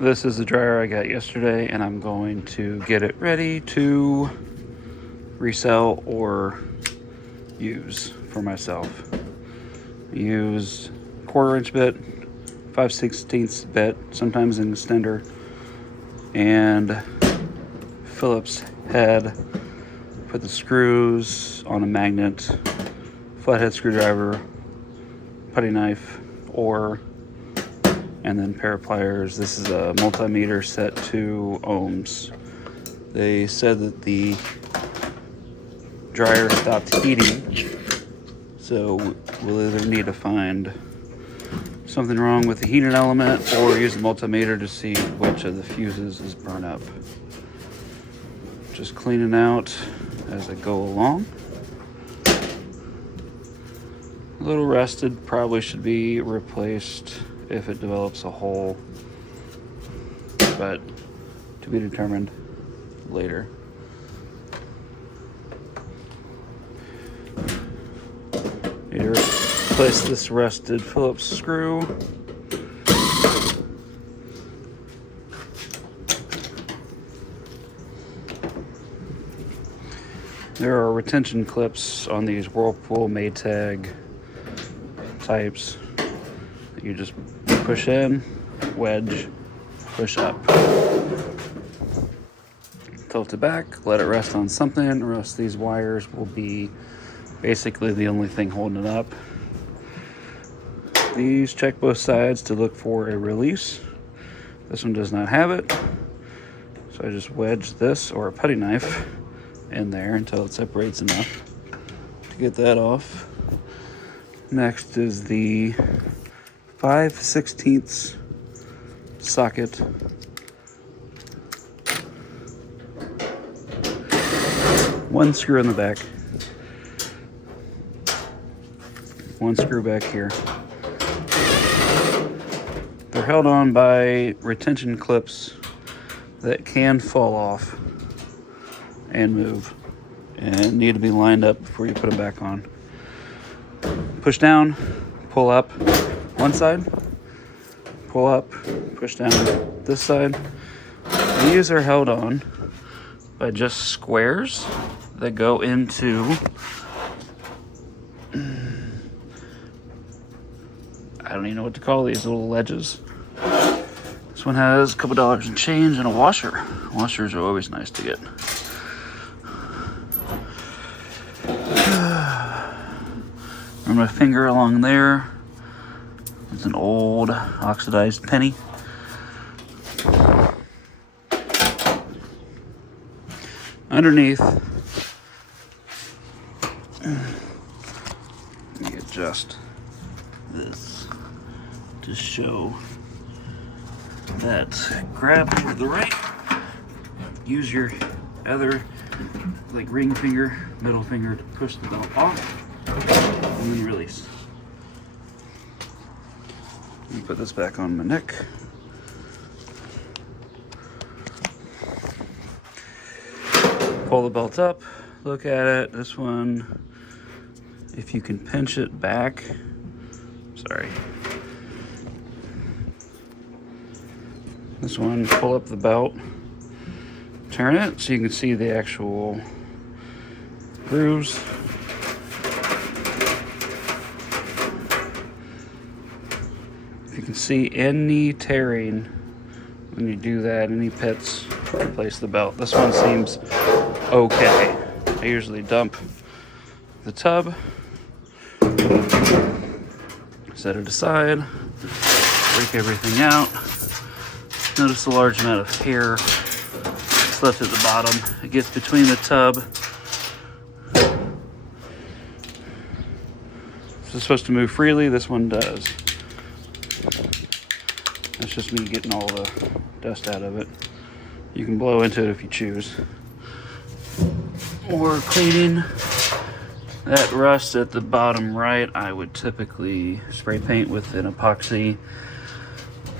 This is the dryer I got yesterday, and I'm going to get it ready to resell or use for myself. Use 1/4 inch bit, 5/16 bit, sometimes an extender, and Phillips head. Put the screws on a magnet, flathead screwdriver, putty knife, and then pair of pliers. This is a multimeter set to ohms. They said that the dryer stopped heating, so we'll either need to find something wrong with the heating element or use the multimeter to see which of the fuses is burnt up. Just cleaning out as I go along. A little rusted, probably should be replaced if it develops a hole, but to be determined later. Need to replace this rusted Phillips screw. There are retention clips on these Whirlpool Maytag types that you just push in, wedge, push up. Tilt it back, let it rest on something, or else these wires will be basically the only thing holding it up. These check both sides to look for a release. This one does not have it, so I just wedge this or a putty knife in there until it separates enough to get that off. Next is the 5/16 socket. One screw in the back. One screw back here. They're held on by retention clips that can fall off and move and need to be lined up before you put them back on. Push down, pull up one side, pull up, push down this side. These are held on by just squares that go into I don't even know what to call these little ledges. This one has a couple dollars in change and a washer. Washers are always nice to get. Run my finger along there. It's an old oxidized penny. Underneath, let me adjust this to show that grab to the right, use your other like ring finger, middle finger to push the belt off, and then release. Let me put this back on my neck. Pull the belt up, look at it. This one, if you can pinch it back, sorry. This one, pull up the belt, turn it so you can see the actual grooves. If you can see any tearing when you do that, any pits, replace the belt. This one seems okay. I usually dump the tub, set it aside, break everything out. Notice the large amount of hair that's left at the bottom. It gets between the tub. This is supposed to move freely. This one does. That's just me getting all the dust out of it. You can blow into it if you choose. Or cleaning that rust at the bottom right, I would typically spray paint with an epoxy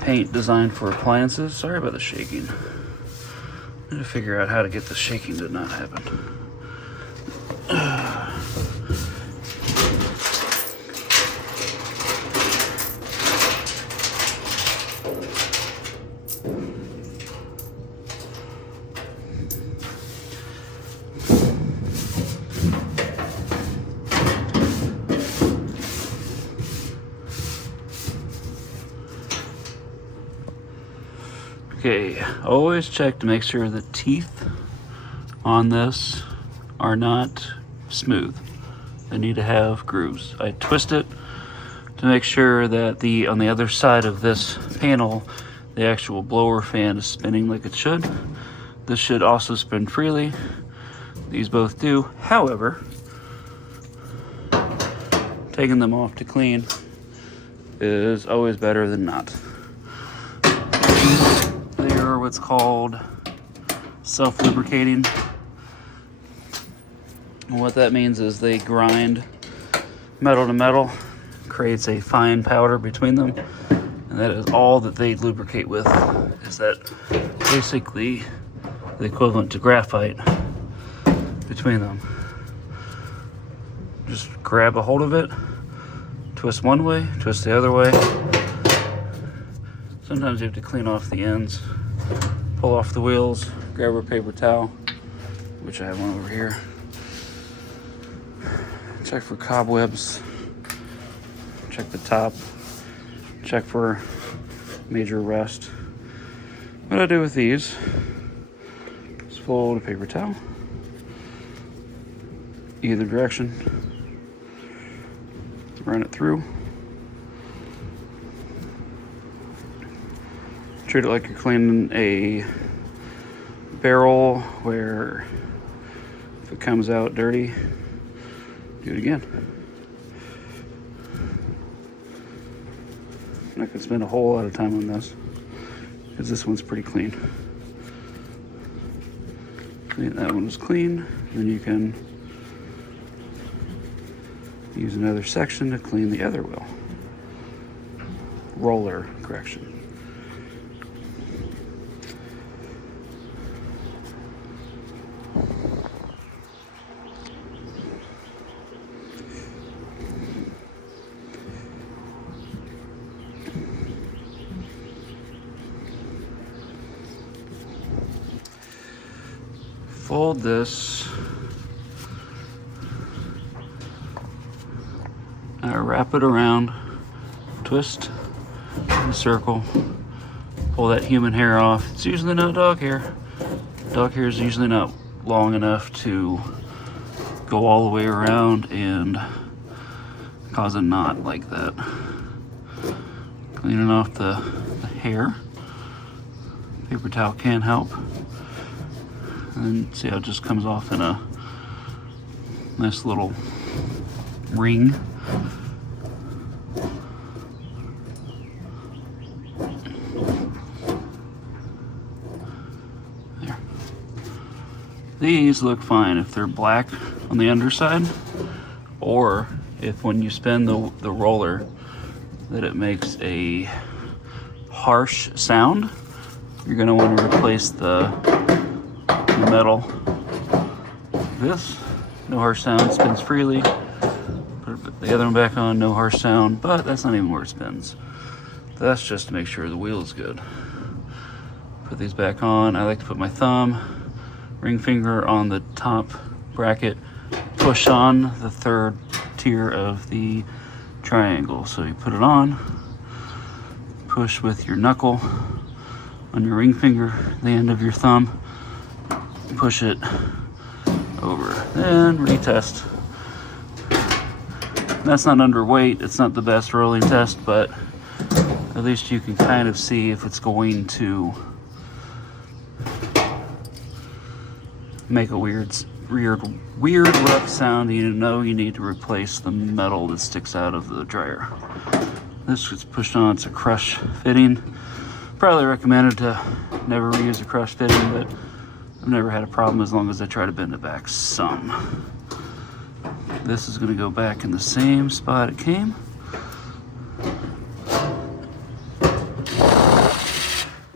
paint designed for appliances. Sorry about the shaking. I need to figure out how to get the shaking to not happen. Okay, always check to make sure the teeth on this are not smooth. They need to have grooves. I twist it to make sure that on the other side of this panel, the actual blower fan is spinning like it should. This should also spin freely. These both do. However, taking them off to clean is always better than not. They are what's called self-lubricating. And what that means is they grind metal to metal, creates a fine powder between them, and that is all that they lubricate with. Is that basically the equivalent to graphite between them. Just grab a hold of it, twist one way, twist the other way. Sometimes you have to clean off the ends, pull off the wheels, grab a paper towel, which I have one over here. Check for cobwebs, check the top, check for major rust. What I do with these is fold a paper towel, either direction, run it through, treat it like you're cleaning a barrel where if it comes out dirty, do it again. I'm not gonna spend a whole lot of time on this because this one's pretty clean. That one is clean. Then you can use another section to clean the other wheel. Roller, correction. Fold this, wrap it around, twist in a circle, pull that human hair off. It's usually not dog hair. Dog hair is usually not long enough to go all the way around and cause a knot like that. Cleaning off the hair. Paper towel can help. And see how it just comes off in a nice little ring. There. These look fine if they're black on the underside, or if when you spin the roller that it makes a harsh sound. You're going to want to replace the metal. This, no harsh sound, spins freely. Put the other one back on, no harsh sound, but that's not even where it spins. That's just to make sure the wheel is good. Put these back on. I like to put my thumb, ring finger on the top bracket, push on the third tier of the triangle. So you put it on, push with your knuckle on your ring finger, the end of your thumb, push it over, then retest. That's not underweight, it's not the best rolling test, but at least you can kind of see if it's going to make a weird rough sound. You know you need to replace the metal that sticks out of the dryer. This gets pushed on, it's a crush fitting. Probably recommended to never reuse a crush fitting, but I've never had a problem as long as I try to bend it back some. This is going to go back in the same spot it came.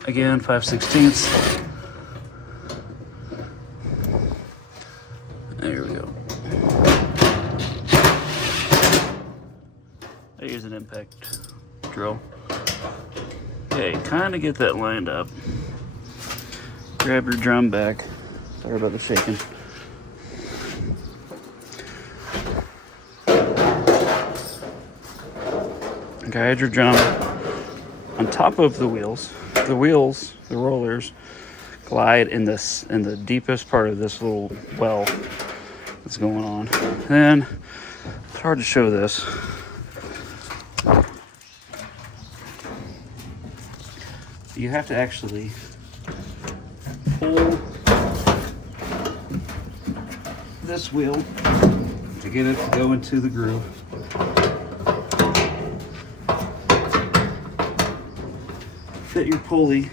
Again, 5/16. There we go. I use an impact drill. Okay, kind of get that lined up. Grab your drum back. Sorry about the shaking. Guide your drum on top of the wheels, the rollers, glide in the deepest part of this little well that's going on. Then it's hard to show this. You have to actually pull this wheel to get it to go into the groove. Fit your pulley